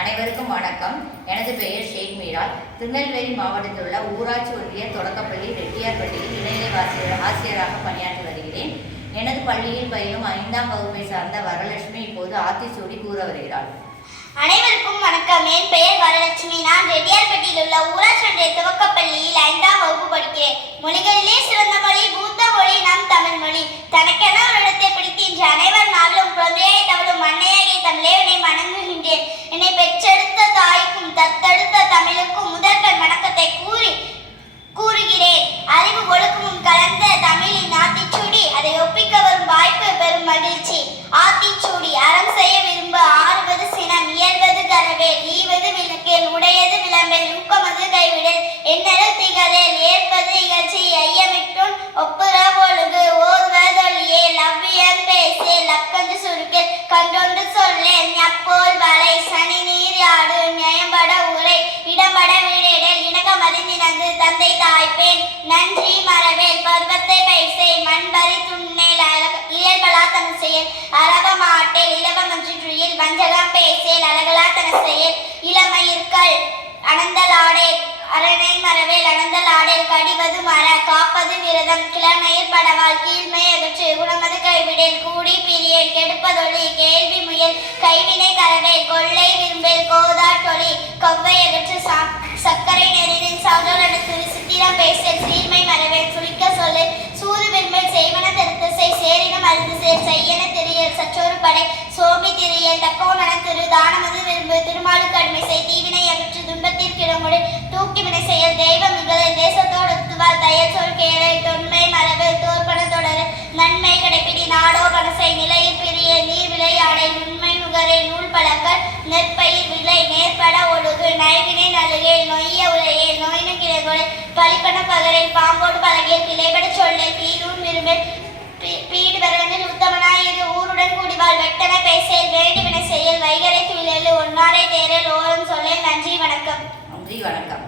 அனைவருக்கும் வணக்கம். எனது பெயர் ஷேக் மீரால். திருநெல்வேலி மாவட்டத்தில் உள்ள ஊராட்சி ஒன்றிய தொடக்கப்பள்ளி ரெட்டியார்பட்டியில் இடைநிலை ஆசிரியர் ஆசிரியராக பணியாற்றி வருகிறேன். எனது பள்ளியில் பயிலும் ஐந்தாம் வகுப்பை சார்ந்த வரலட்சுமி இப்போது ஆத்திச்சூடி கூற வருகிறாள். அனைவருக்கும் வணக்கம். என் பெயர் வரலட்சுமி. நான் ரெட்டியார்பட்டியில் உள்ள ஊராட்சி ஒன்றிய துவக்கப்பள்ளி கைவிடல் திகழேல் ஏற்பது இகழ்ச்சி ஒப்புற பொழுது. லவ்வியம் பேசே சுருக்கே கண்டொன்று சொல்லேன். வலை சனி நீர் நியம்பட உரை இடம்பட வீடேடல் தந்தை தாய்ப்பேன். நன்றி மறவேல் பருவத்தை பைசை மண்பறி துண்ணேல் இயல்பலா தன செயல் அழக மாட்டேல் வஞ்சகம் பேசேல் அழகலா தன செயல் இளமயிர்கள் கடிவது மர காப்பது விரதம். கிழமையில் படவால் கீழ்மை அகற்று குணமது கைவிடேல். கூடி பிரியேல் கெடுப்பதொழி கேள்வி முயல். கைவினை கரவேல் கொள்ளை விரும்பேல். கோதா தொழி கொவ்வை அகற்று சா- சர்க்கரை நெறினின் சௌதரனுக்கு சித்திரம் பேசல் சீர்மை மரவேல் சுழிக்க சொல்லு. சூது விரும்பல். செய்வன திருத்தசை. சேரினம் அறிந்து சேர். செய்யன திரியல். சற்றொரு படை. சோம்பி திரியல். தக்கோனன திரு. தானமது விரும்பு. திருமாலு கடுமை செய். தீவினை அகற்று. துன்பத்திற்கிடமுடன் தூக்கி வினை செயல் தெய்வ தொன்மை மரபு தோற்பன தொடரு நன்மை கடைப்பிடி நாடோ மனசை நிலையில் பிரிய நீர் விளையாடை உண்மை நுகரை நூல் பழக்கல் நெற்பயிர் விலை நேர்பட ஒழுகு நைவினை நலுகை நொய்ய உரையே நோயினு கிளைகொலை பழிப்பன பகரை பாம்போடு பழகிய பிழைபட சொல்லை பீரூன் விரும்பில் பீ- பீடு வரனில் உத்தமனாயிரு ஊருடன் கூடிவாள் வெட்டன பேசல் வேண்டுவின செயல் வைகரை துயிலு ஒன்னாரை தேரல் ஓரம் சொல்லேல் நன்றி வணக்கம். நன்றி வணக்கம்.